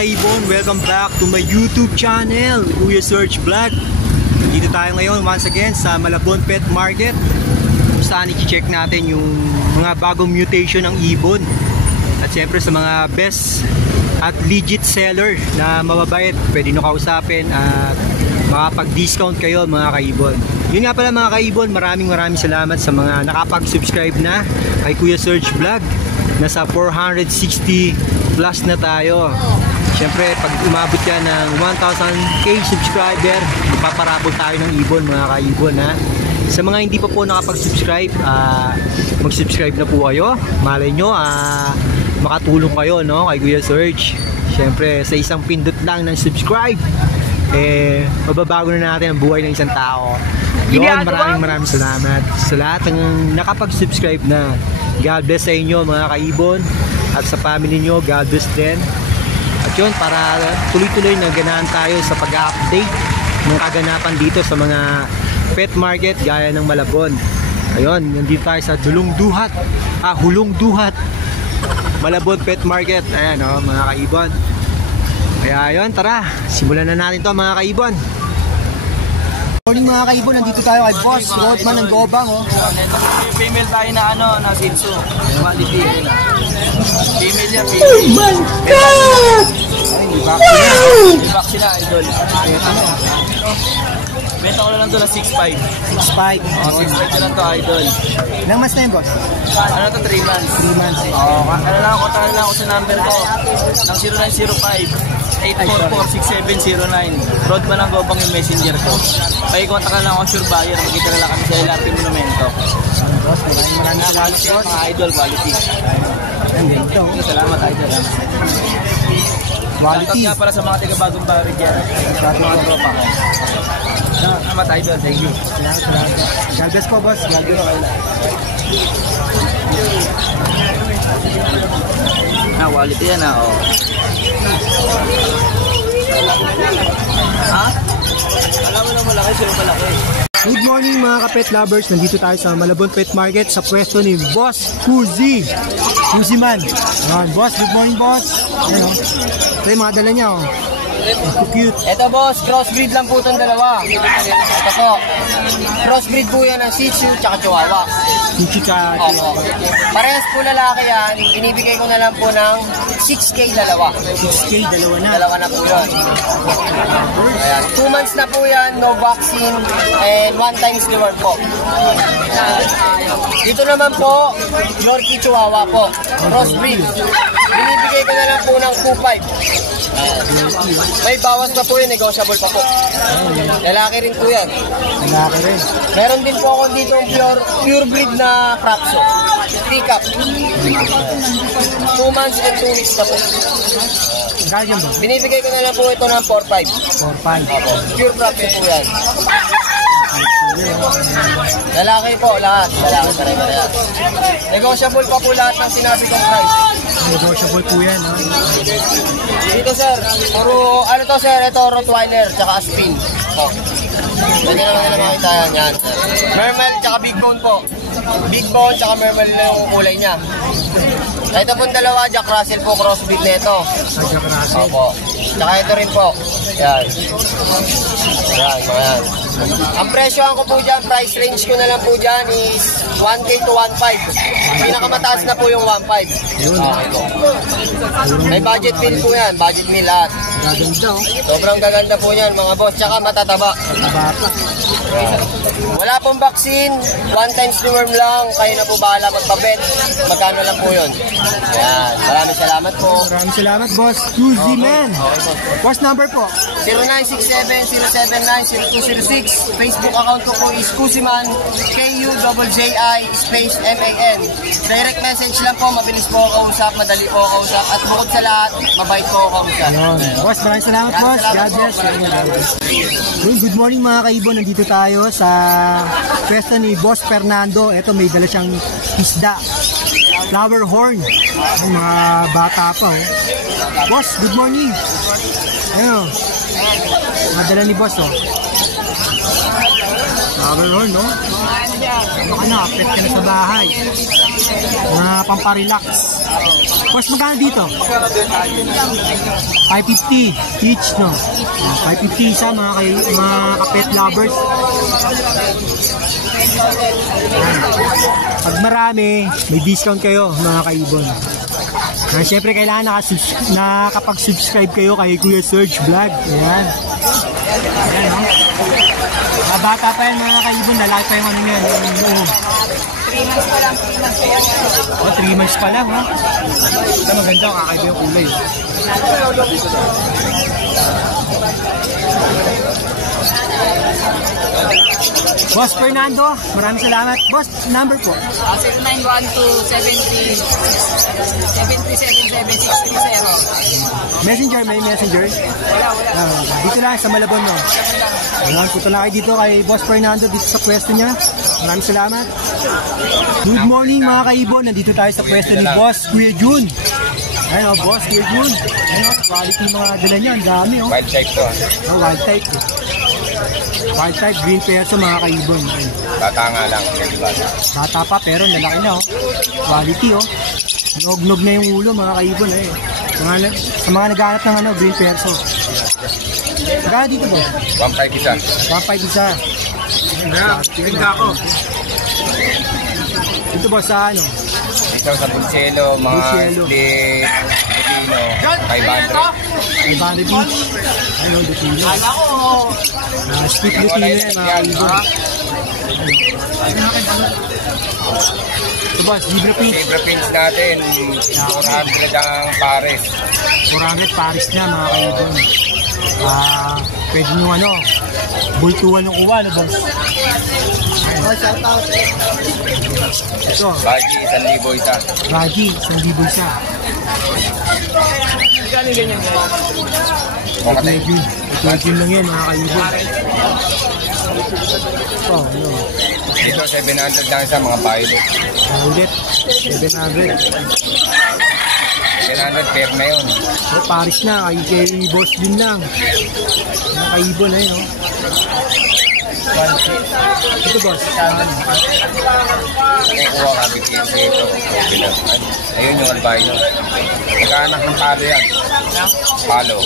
kaibon, welcome back to my YouTube channel, Kuya Search Vlog. Dito tayo ngayon once again sa Malabon Pet Market, kung saan i-check natin yung mga bagong mutation ng ibon. At syempre sa mga best at legit seller na mababait, pwede nyo kausapin at makapag-discount kayo mga kaibon. Yun nga pala mga kaibon, maraming salamat sa mga nakapag-subscribe na kay Kuya Search Vlog. Nasa 460 plus na tayo. Siyempre pag umabot yan ng 1,000k subscriber, paparabol tayo ng ibon mga kaibon ha. Sa mga hindi pa po nakapag-subscribe, mag-subscribe na po kayo. Malay nyo makatulong kayo no, kay Kuya Search. Siyempre sa isang pindot lang ng subscribe, mababago na natin ang buhay ng isang tao. Yun, maraming salamat sa lahat ng nakapag-subscribe na. God bless sa inyo mga kaibon, at sa family nyo, God bless din. At yun, para tuloy-tuloy na ganahan tayo sa pag-update ng kaganapan dito sa mga pet market gaya ng Malabon. Ayun, nandito tayo sa Hulong Duhat Malabon Pet Market. Ayan mga kaibon. Kaya ayun, tara, simulan na natin to mga kaibon. Morning mga kaibon, nandito tayo kay Boss Roadman ng Gobang Female tayo na na Shih-Tzu. Quality. Female yan, female. Oh my God! May vaccine na, idol. Benta ko na lang doon na 6.5. 6.5. 6.5 na lang to, idol. Ilang months na yun, boss? Ano to, 3 months. 3 months. Ano lang ako, tala lang ako sa number ko. Ng 0905-844-6709. Roadman ng Gobang yung messenger ko. Kaya kontak na lang ako, sure buyer. Magkita na lang kami sa LRT Monumento. Boss, maraming salamat, boss. Mga idol, quality. Salamat, idol. Quality. Shoutout nga para sa mga taga-bagong barig yan. Sa mga tropa ko. Salamat, idol. Thank you. Salamat. God bless po, boss. God bless po. Quality yan Alam mo na malaki, sino malaki? Good morning mga ka-pet lovers. Nandito tayo sa Malabon Pet Market sa pwesto ni Boss Kuzi Man. Ayan, boss. Good morning, boss. Ayan ito yung mga dala niya Cute. Ito boss, crossbreed lang po itong dalawa. Ito po, crossbreed po yan ng Shih Tzu tsaka Chihuahua. Shih Tzu tsaka Chihuahua. Parehas po lalaki yan, binibigay ko na lang po ng 6K dalawa. 6K dalawa na. Dalawa na po yun. Ayan. 2 months na po yan, no vaccine, and 1 times deworm po. Dito naman po, Yorkie Chihuahua po, crossbreed. Binibigay ko na lang po ng 2.5. May bawas pa po yun, negotiable pa po. Lalaki rin po yan. Lalaki rin. Meron din po ako dito pure breed na Crapso. 3 cup. 2 months and 2 weeks na po. Ganyan ba? Binibigay ko na lang po ito ng 4.5. 4.5. Pure Crapso po yan. Lalaki po lahat. Lalaki pare-parehas. Negotiable pa po lahat ng sinabi kong price. Negotiable po yan Dito sir, puro ano to sir, ito Rottweiler tsaka Aspin. Pwede naman na makita yan sir. Mermel tsaka Big Bone po. Big Bone tsaka Mermel na yung kulay niya. Ito pong dalawa, Jack Russell po, crossbreed na ito. Jack Russell. Opo. Tsaka ito rin po. Yan. Yan. Ang presyohan ko po dyan, price range ko na lang po dyan is 1K to 1.5. Pinakamataas na po yung 1.5. Okay po. May budget meal po yan, budget meal lahat. Gaganda Sobrang gaganda po yan mga boss, tsaka matataba. Wala pong vaccine, 1 times deworm lang, kayo na po bahala magpabet. Magkano lang po yun. Ayan, maraming salamat po. Maraming salamat, boss. Kuzi Man. Boss number po? 0967-079-0206. Facebook account ko po is Kuziman, K-U-J-I space M-A-N. Direct message lang po, mabilis po ako kausap, madali po ako kausap, at bukod sa lahat, mabait po ako kausap. Boss, maraming salamat, boss. God bless. Good morning mga kaibon. Nandito tayo sa pwesto ni Boss Fernando. Ito, may dala siyang isda. Flower horn. Ay, mga bata pa Boss, good morning. Ayun madala ni boss Flower horn Ano, pet ka na sa bahay. Pamparelax. Boss, magkano dito? 550 each, no? 550 isa, mga ka-pet lovers. Pag marami, may discount kayo, mga kaibon. Siyempre, kailangan nakapag-subscribe kayo kay Kuya Serge Vlog. Ayan. Ayan, no? Bata pa yan, mga kaibon. Lalaki pa yung ano yan. 3 months pa lang, 3 months pa yan. 3 months pa lang, ha? Ito maganda, kakaiba yung kulay. Boss Fernando, maraming salamat. Boss, number po. 0912-737-630. Messenger, may messenger? Wala. Dito lang sa Malabon, no? Ayan, punta lang kayo dito kay Boss Fernando dito sa pwesto niya. Maraming salamat. Good morning, mga kaibon. Nandito tayo sa pwesto ni Boss Kuya Jun. Ayan, Boss Kuya Jun. Ayan, quality mga dala niya. Ang dami, oh. Wild type to. Wild type. Wild type, green perso, mga kaibon. Ayan. Bata nga lang. Bata pa, pero nalaki na, oh. Quality, oh. Nog-nog na yung ulo, mga kaibon, eh. Sa mga naghahanap ng ano, green perso. Magkano dito ba? 1.5 isa. 1.5 isa. Tingin ako. Ito ba sa ano? Ito sa Bulcelo, mga Bulcelo. split, Lutino, 500. 500 each. Ano, Lutino. Split Lutino yan, mga kaibon. Ito ba, Zebra Pink. Zebra Pinks natin, 400 ang pares. 400 Paris na, mga kaibon. Pwede nyo ano, bultuan ng kuha, no, boss? Ito, Bagi, 1,000 isa. Raji, 1,000 isa. Kung katay, Ito lang yan, mga kaibon. Ito, ano, ito 700 lang isa, mga violet. ulit, 700. 700 pair na yun. Paris na, kay boss din lang. Mga kaibon, ayun, no? Ito, boss. Kukuha kami PNC ito. Ayun yung albino. Nagkaanak ng palo yan. Palo.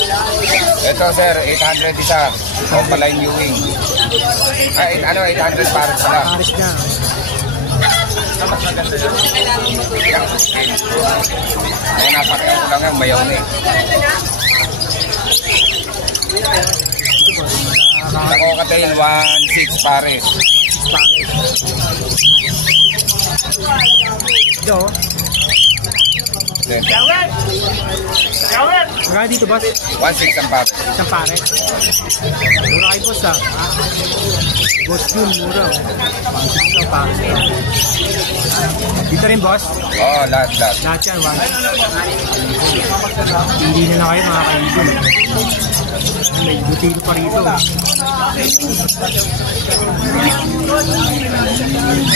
Ito sir, 800 isa. Opaline Ewing. 800 pares pala. Paris na. Ay, napakita ko lang yan, mayaw na eh. Ako katayin, 1.6 pares. Ito, oh. Magkano dito, boss? 1.6 ang pares. Isang pares. Mura kay boss, ah. Boss yun, mura. Isang pares. Dito rin, boss. Oo, lahat. Lahat yan, hindi na lang kayo, mga kaibon. May butilo pa rito.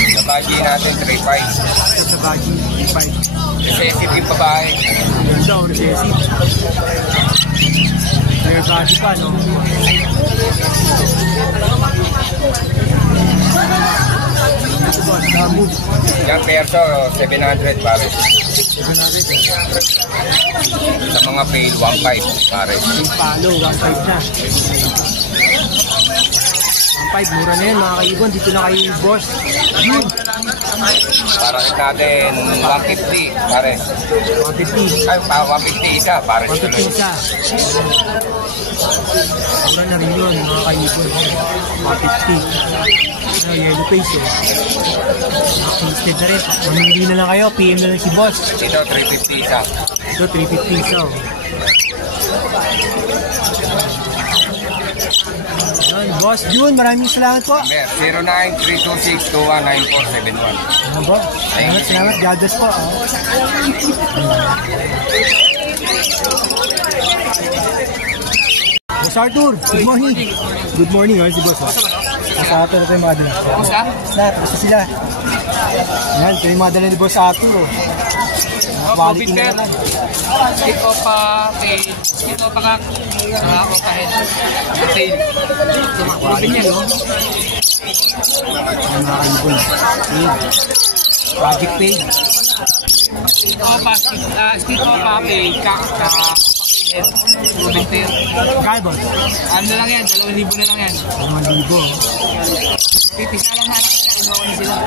Sa bagi natin, 3.5. Sa bagi, 5. Recessive yung babae. Yan daw, recessive. Clear body pa, no? Ito ba, move. Yung perso, 700 pares. 700, eh. Sa mga pale, 1.5 pares. Yung palo, 1.5 na. 1.5, mura na yan, mga kaibon. Dito na kay boss. Para natin, 150 pares. 150. Ay, 150 isa, pares. 150 isa. Mura na rin yun, mga kaibon. 150. Yellow face, eh. Instead na rin. Mamili na lang kayo. PM na lang si boss. Ito, 350 isa. Ito, 350 isa, oh. Yan, Boss Jun, maraming salamat po. 09-326-219471. Ano ba? Salamat. God bless po. Oh. Boss Arthur, good morning. Good morning, si Boss. Boss Arthur, ito yung mga dala. Boss ka? Basta sila. Yan, ito yung mga dala ni Boss Arthur. Quality na lang. Stick opa, stick opa ka, opa head, tail. Proven yan, no? Mga kaibon. Project page. Stick opa, pay, head, proven tail. Kaya boss? Ano lang yan, 2,000 na lang yan. 2,000. Pipisa lang hanap nila, inuwa na sila.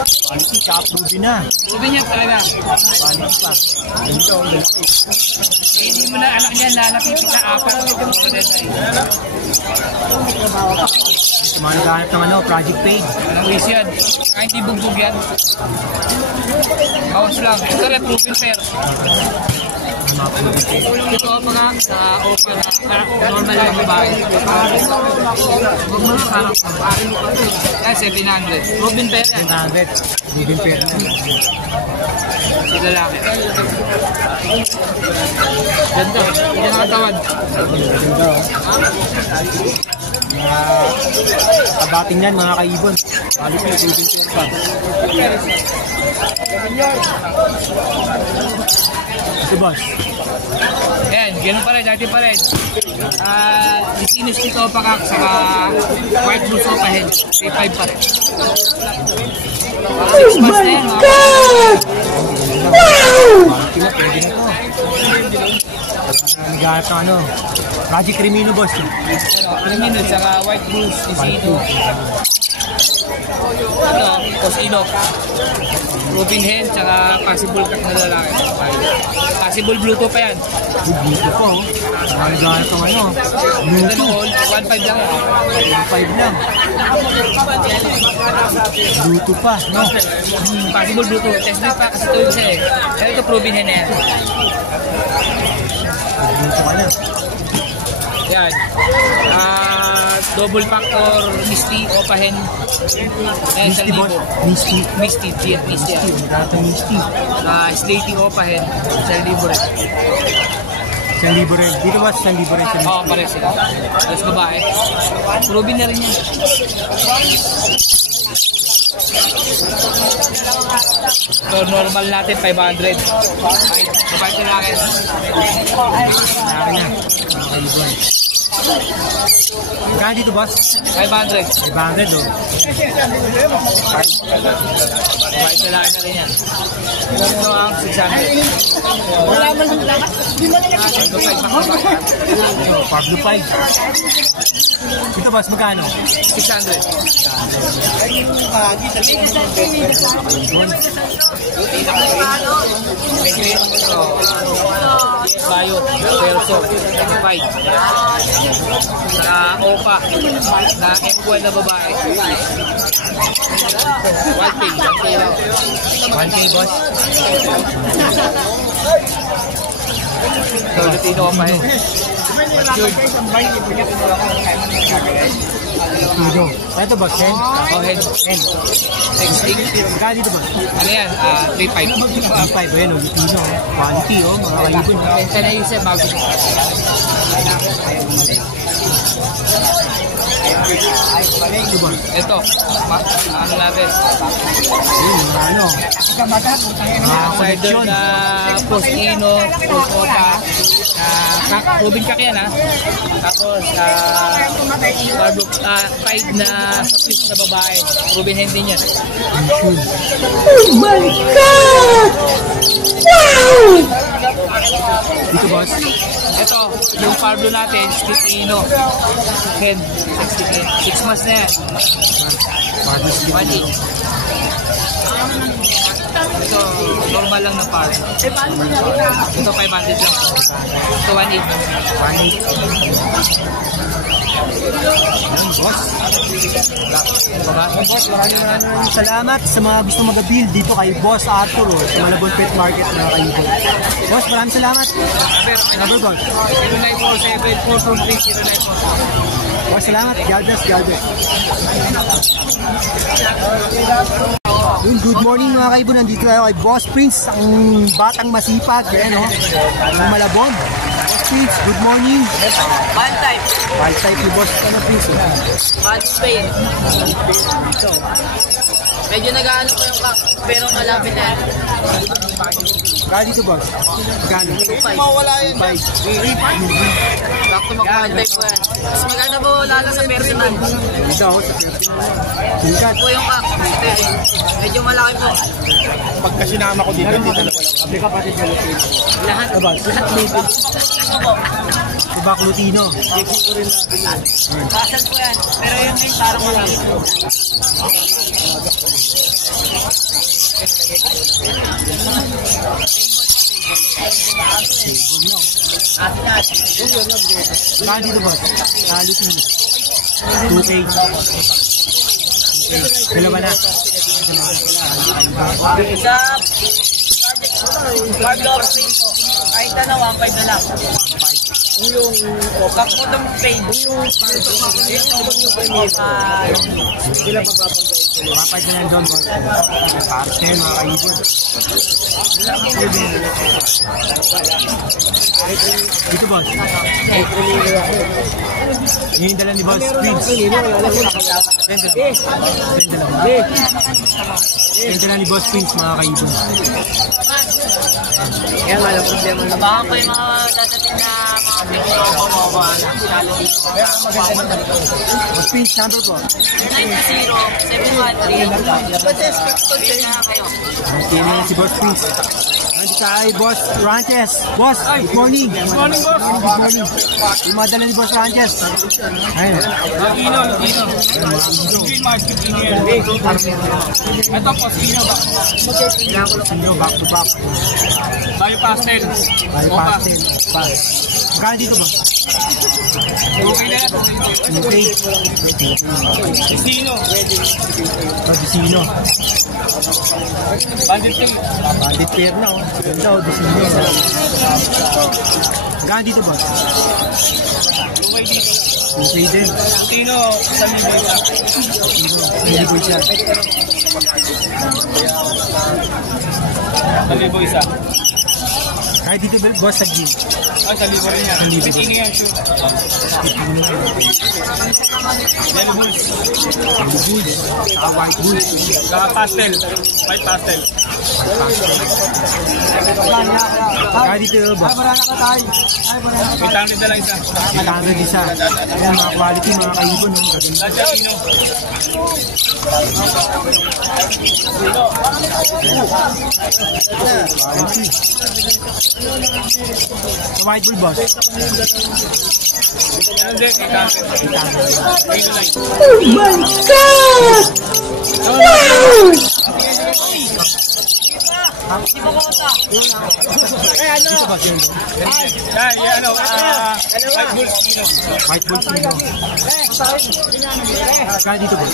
Quality, tsaka proven na. Proven yan talaga. Quality pa. Ganito, ang lalaki. Hindi mo na anak yan, napipisa apat. Mga naghahanap ng project page. Anong waste yan? Kaya hindi bugbog yan. Bawas lang. Ito rin, proven pair. Ito pa nga sa offer na normal lang babae. Huwag mo lang parang babae. Kaya 700. Proven pair yan. 700. Proven pair na. Si lalaki. Ganda. Hindi na katawad. Ganda. Mga kabating yan, mga kaibon. Quality, proven pair pa. Ito boss. Ayan, ganun pa rin, dati pa rin. Isinus dito pa kak, saka white blue sopa head. 3.5 pa rin. 6 months na yan, mga Quality na, pwede na to. Naghahanap ng ano, Project Crimino boss. 3 minutes, saka white blue, isino. Ito, Cosino. Robin hen, saka possible cut na lalaki. Possible Bluetooth pa yan. Dito po. Naghahanap ng ano, Bluetooth. 1.5 lang. 5 lang. Bluetooth pa, no? Possible Bluetooth. Test drive pa kasi ito yung isa eh. Pero ito proven hen na yan. Bluetooth ka na. Yan. Double factor Misty Opa hen. Ayan, Misty boss. Misty. Misty. Misty. Data Misty. Slaty Opa hen. 1,000 rin. 1,000 rin. Dito ba 1,000 rin? Oo, pare sila. Tapos babae. Proven na rin yan. So, normal natin, 500. Babae ko lang. Laki na. Mga kaibon. Magkano dito boss? 500. 500 oh. Babae ko lang na rin yan. Ito ang 600. Wala man lang lakas. Pablo 5. Dito boss, magkano? 600. Bayot, Perso, 25. Sa Opa, na M1 na babae. 1K, 1K lang. 1K boss. So, Lutino Opa eh. Tudo. Ito boss, Hen? Oh, head. Hen. 16. Magkano dito boss? Ano yan? 3.5. 5. Ayan oh, Lutino. Quality oh, mga kaibon. Benta na yung isa, bago. Ito boss. Ito, ano natin? Ayun, mga ano. Cider na Postino, Postota, Rubin Kak yan ha. Tapos, Tide na fish na babae. Rubin hen din yan. Oh my God! Wow! Dito boss. Ito, yung Pablo natin, Stipino. Hen, 6 months na yan. Pablo Steve. 1.8. Ito, normal lang na Pablo. Ito, 500 lang. Ito, 1.8. Boss. Boss, Maraming salamat sa mga gusto mag-build dito kay Boss Arthur sa Malabon Pet Market na kayo. Boss, maraming salamat. Number boss. 0947-423-0947. Boss, salamat. God bless, God bless. Good morning mga kaibo. Nandito tayo kay Boss Prince, ang batang masipag. Ayan o, ang Malabon. Boss Prince, good morning. One type. Wild type ni Boss Prince. One spade. Dito. Medyo nag-ano po yung kak, pero malapit na yan. Kaya dito boss. Magkano? 2.5. 5. Sakto magpapantay po yan. Mas maganda po lalo sa personal. Ganda ako sa personal. Singkat. Po yung kak, medyo malaki po. Pagka sinama ko dito, dito na wala. Sabi kapatid ko Lutino. Lahat. Lahat label. Ibak Lutino. Kasal po yan. Pero yung main parang malaki. Kaya dito boss. Kaya Lutino. 2K. Dalawa na. Sa card of kahit na 1.5 na lang. Yung kakot ng paid. Yung Sila pagbabanggay. Mapay ko na doon. Partner mga kaibon. Dito boss. Yung dala ni boss Prince. Yung dala ni boss Prince mga kaibon. yan, walang problema na. Baka po yung mga dadating na mga picture ko mga lalo dito. Boss Prince, number po. 920-713. Na kayo. Tino si boss Prince. Nandito tayo boss Ranches. Boss, good morning. Good morning boss. Good morning. Yung mga dala ni boss Ranches. Ayun. Lutino. Green market yan. Ito po, Sino ba? Sino, back to back. Tayo pastel. Ay, pastel. Magkano dito ba? Okay na yan. Okay. Sino? Sino? Bandit king. Bandit pair na oh. Ganda oh, Sino. Magkano dito ba? Okay dito. Okay din. Sino? Sa Libre. Hindi ko siya. Sa Libre isa. Kahit dito boss sa gym. Ay, sa Libre rin yan. Sa Libre. King yan, sure. Yellow Bulls. Yellow Bulls. Saka White Bulls. Pastel. White pastel. Kahit dito boss. 800 na lang isa. Kailangan isa. Ayan mga quality mga kaibon. Maganda. Lahat siya, Sino? Quality. Sa White Bull boss. Meron din, 800. Oh my God! Wow! Dito ba sir? Yan, White Bulls, Sino? White Bull Sino. Kahit dito boss.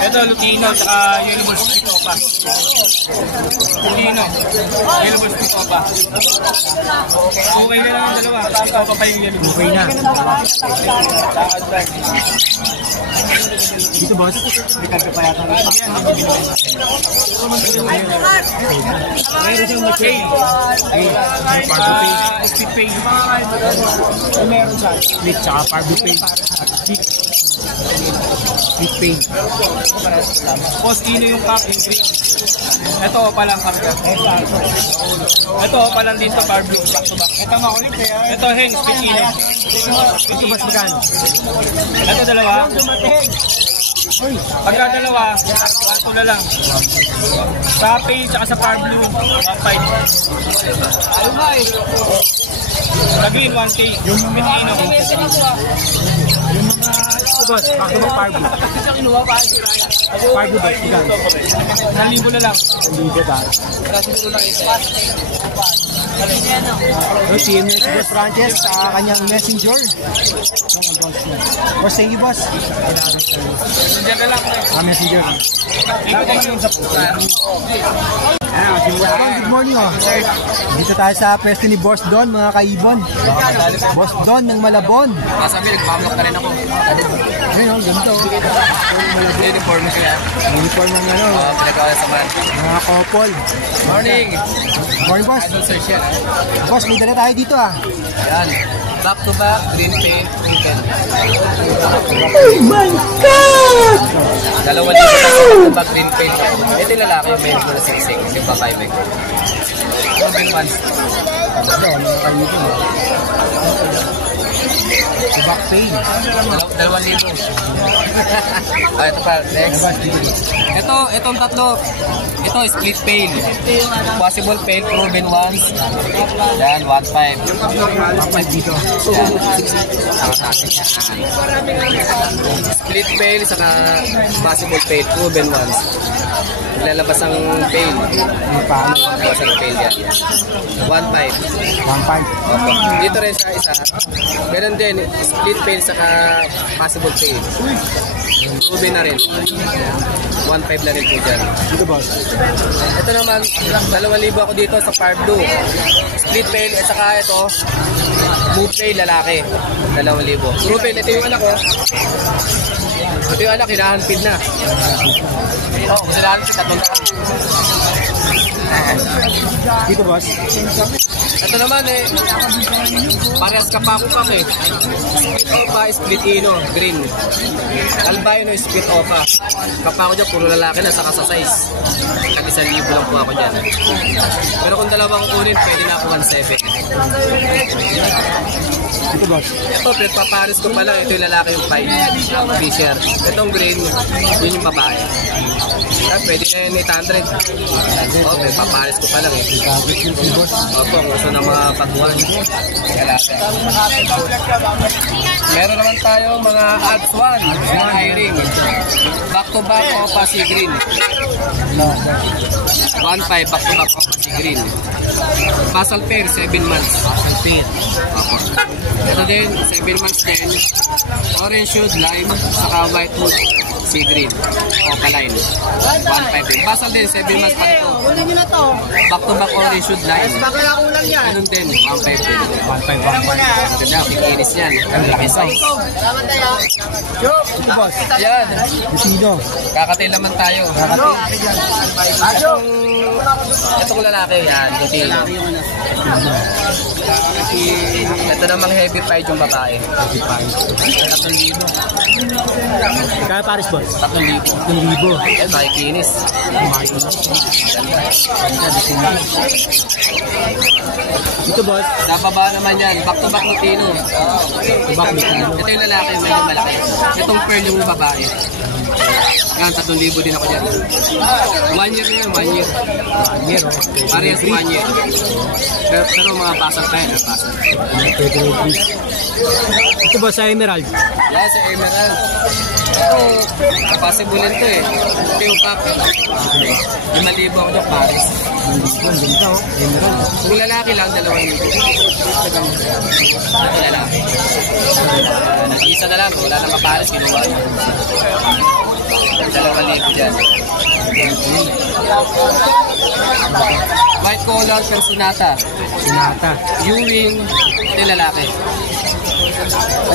Ito, Lutino, tsaka Yellow Bulls, Picopa. Lutino, Yellow Bulls, Picopa. Okay na lang ang dalawa. Picopa pa yung Yellow Bulls. Okay na. Dito boss. Likad ka pa yata. Meron yung Machay. Pardo Pay. Speed Pay. Meron sa split tsaka Pardo Pay. Split Pay. Boss, Kino yung pack, yung green. Ito, palang karga. Ito, palang dito, Power Blue, back to back. Ito, makulit kaya. Ito, Heng, Speed Kino. Ito boss magkano? Ito, dalawa. Pagka dalawa, 1 na lang. Sa Pay, tsaka sa Power Blue, 1.5. Sa green, 1K. Yung Speed Kino. Yung mga ito boss, back to back Pardo. Pardo boss magkano? 1,000 na lang. Hindi ba? PM na si Boss Ranches sa kanyang messenger. Boss, thank you boss. Diyan na lang. Messenger. Thank you sa Good morning oh. Dito tayo sa pwesto ni Boss Don mga kaibon. Boss Don ng Malabon. Sabi, nagpamlok na rin ako. Ayun, ganito. Uniform siya. Uniform ng ano, Pinagawa sa man. mga couple. Morning! Morning boss. Idol sir siya. Boss, may dala tayo dito ah. Yan. Back to back, green paint, proven. Oh my God! Dalawa dito sa back to back, green paint. Ito yung lalaki, yung meron ko na singsing. Ito yung babae may gold. Proven ones. Back pain. 2,000. Ito pa, next. Itong tatlo. Ito, split pail. Possible pail, proven ones. Yan, 1.5. 1.5 dito. Yan. Split pail, saka possible pail, proven ones. Lalabas ang pail. Lalabas ang pail yan. 1.5. 1.5. Opo. Dito rin sa isa. Ganun din, split pail saka possible pail. Proven na rin. 1.5 na rin po dyan. Dito boss. Ito naman, 2,000 ako dito sa Far Blue. Split pail at saka ito, move pail lalaki. 2,000. Proven, ito yung anak ko. Ito yung anak, hinahanpid na. Oo, hinahanpid na. Dito boss. Ito naman parehas kapako kami. Opa, split ino, green. Albino, split opa. Kapako dyan, puro lalaki na, saka sa size. Tag 1,000 lang po ako dyan. Pero kung dalawa ko kunin, pwede na ako 1,700. Dito boss. Ito, paparis ko pala. Ito yung lalaki yung 5 Fisher. Itong green, yun yung babae. Pwede na yun 800. Okay, paparis ko pa lang Opo, gusto na mga patuan. Meron naman tayo mga ads 1, mga hiring. Back to back, opa si green. 1.5, back to back, opa si green. Basal pair, 7 months. Basal pair. Opo. Ito din, 7 months din. Orange shoot, lime, saka white wood, si green. Opa line. 1.5 din. Basal din, 7 months pa ito. Back to back, orange shoot, lime. Ganun din, 1.5 din. 1.5. Ganda, kikinis yan. Laki size. Dito boss. Yan. Dito. Kakatil naman tayo. Itong lalaki yan. Ito namang heavy pride yung babae. 3,000. Kaya Paris boss. 3,000. 1,000. Yan, makikinis. Dito boss. Nababa naman yan. Back to back Lutino. Back Lutino. Ito yung lalaki, medyo malaki. Itong pearl yung babae. Yan, 3,000 din ako dyan. 1 year na yan, 1 year. 1 year. Parehas 1 year. Pero mga basal pa yan, basal. Ito boss sa Emerald. Yan, sa Emerald. Ito, possible ito Ito yung pack. 5,000 ako dyan, Paris. Ang ganda Emerald. Kung lalaki lang, 2,000. Ito lalaki. Nag-isa na lang, wala nang kapares, kinuha. 2,000 dyan. White collar, Sonata. Sinata. Ewing, ito yung lalaki.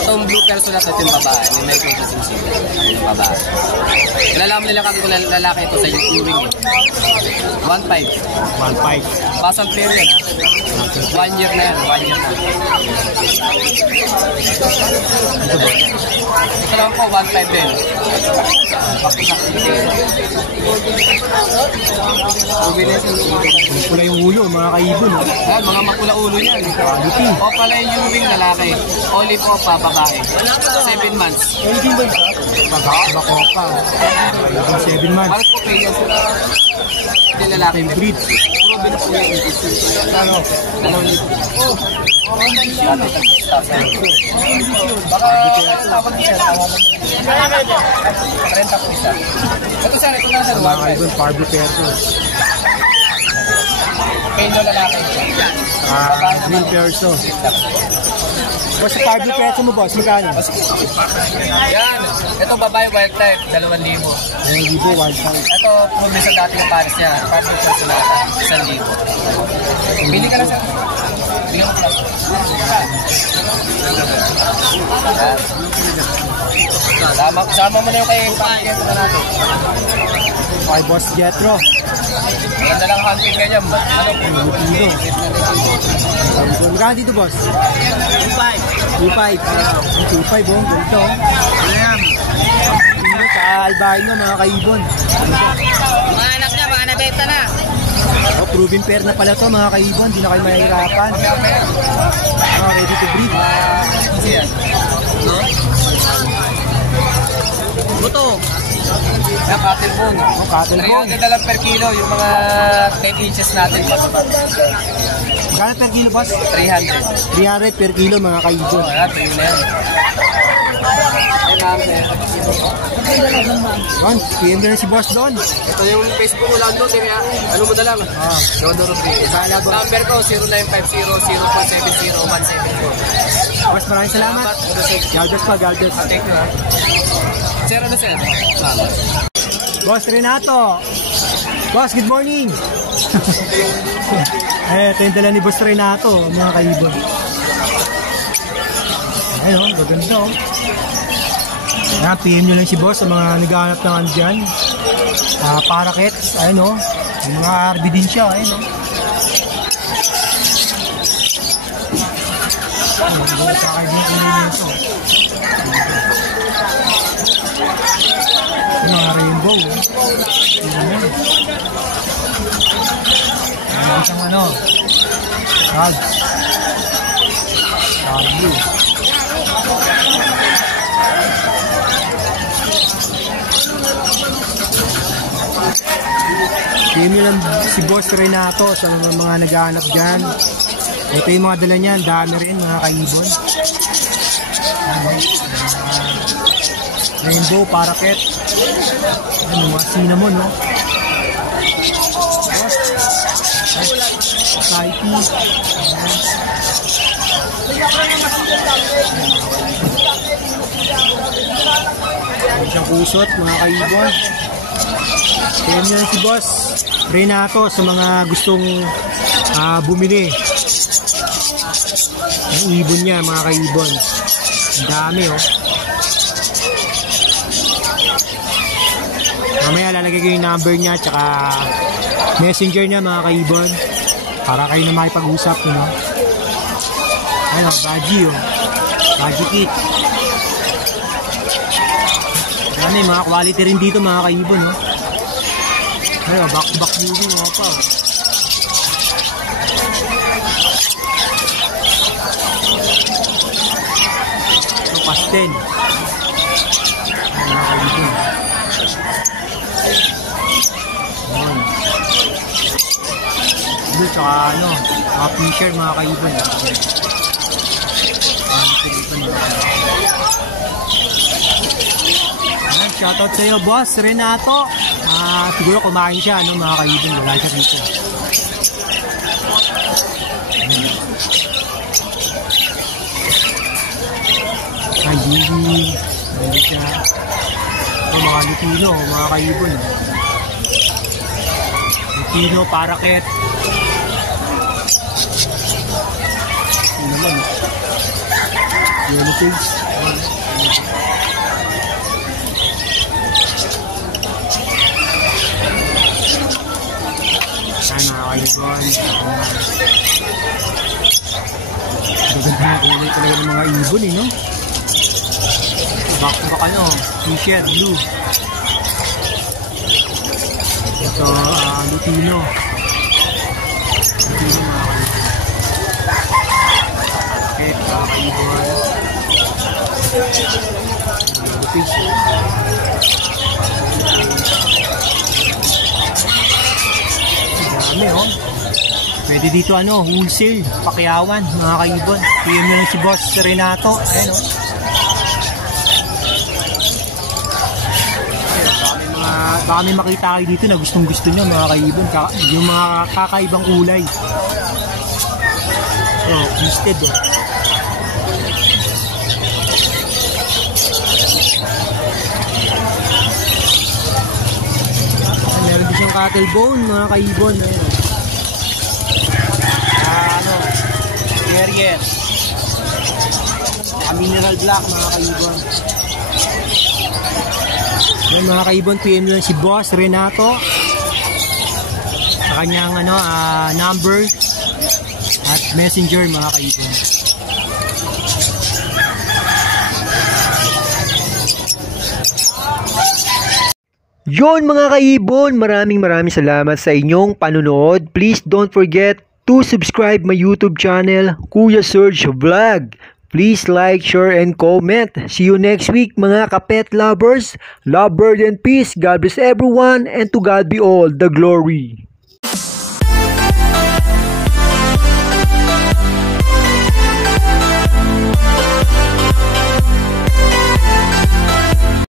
Itong blue Sonata, ito yung babae. May medyo kasing yung babae. Nalalaman nila kami kung lalaki ito sa Ewing. 1.5. 1.5. Basal pair yan 1 year na yan, 1 year na. Ito lang po, 1.5 din. Pula yung ulo, mga kaibon. Ayan, mga makula ulo yan. Opa lang yung Ewing lalaki. Olive opa, babae. 7 months. Hindi ba ito? Bako pa. 7 months. Paras po pay yan. Ito yung lalaki. Breed. Proven po yan. Baka tawag niya. 30 po isa. Ito sir, ito na sa Mga kaibon, Pablo Perso. Pelo lalaki. Green Perso. Boss, sa Pablo Perso mo boss, magkano? Yan. Ito babae wild type, 2,000. 1,000 wild type. Ito, proven sa dati ng Paris niya. Paris na Sonata, 1,000. Pili ka na sir. Bigyan ko plus. Sama mo na yung kay Pagkento na natin. Kay Boss Jetro. Maganda lang hunting ganyan. Ano? Magkano dito boss? 5. 2.5. 2.5 oh, ganito. Ano yan? Sa albino mga kaibon. Mga anak niya, mga nabenta na. Oh, proven pair na pala to mga kaibon. Hindi na kayo mahirapan. Ready to breed. Kasi yan. No? Buto. Yung cattle bone. Oh, cattle bone. 300 na lang per kilo yung mga 10 inches natin. Magkano per kilo, boss? 300. 300 per kilo mga kaibon. Wala, 3 na yan. Yun, PM na si boss doon. Ito yung Facebook ko lang doon. Ano mo na lang? Dodo Rodriguez. Number ko 0950-0470-174. Boss, maraming salamat. Galdas pa, Galdas. Thank you ha. Sir, ano sir? Boss Renato. Boss, good morning. Ito yung dala ni Boss Renato, mga kaibon. Ayun, gaganda oh. Ayan, PM nyo lang si Boss sa mga naghahanap ng ano dyan. Parakeets, ayun oh. Yung mga RB din siya, ayun oh. Yung mga rainbow. Ayan. Ayan isang ano. Rag. Rag blue. PM nyo lang si Boss Renato sa mga naghahanap dyan. Ito yung mga dala niyan, dami rin mga kaibon. Rainbow, paraket. Ano, mga cinnamon, no? Psyche. Siyang kusot, mga kaibon. Kaya nyo si Boss Renato sa mga gustong bumili. Ang ibon niya, mga kaibon. Ang dami, oh. Mamaya lalagay ko yung number niya tsaka messenger niya, mga kaibon, para kayo na makipag-usap, you know? Ayun, oh, Baji, oh. Baji kit. Yan eh, mga quality rin dito, mga kaibon, oh. Ayun, back-to-back moving, oh, pa, oh. Pastel. Mga kaibon. Ayan. Blue tsaka ano, mga fisher, mga kaibon. Ayan, shoutout sa iyo, Boss Renato. Siguro kumain siya, ano, mga kaibon. Wala siya dito. Ay, Gigi. Hindi siya. Ito, mga Lutino, mga kaibon. Lutino, paraket. Ano naman, yellow face. Ayan, mga kaibon. Gaganda na kulay talaga ng mga ibon, eh, no? Back-to-back ano, t-shirt, blue. Ito, Lutino. Lutino, mga kaibon. Okay, mga kaibon. Fish. Dami, oh. Pwede dito, ano, wholesale, Pakyawan, mga kaibon. PM na lang si Boss Renato. Ayan, oh. Baka may makita kayo dito na gustong gusto nyo, mga kaibon, yung mga kakaibang kulay. Oh, twisted, oh. Meron din siyang cattle bone, mga kaibon. Ayun, ano, terrier. Mineral black, mga kaibon. Yan, mga kaibon, PM lang si Boss Renato sa kanyang ano, number at messenger, mga kaibon. Yon mga kaibon, maraming salamat sa inyong panunood. Please don't forget to subscribe my YouTube channel, Kuya Serge Vlog. Please like, share, and comment. See you next week mga kapet lovers. Love, bird, and peace. God bless everyone, and to God be all the glory.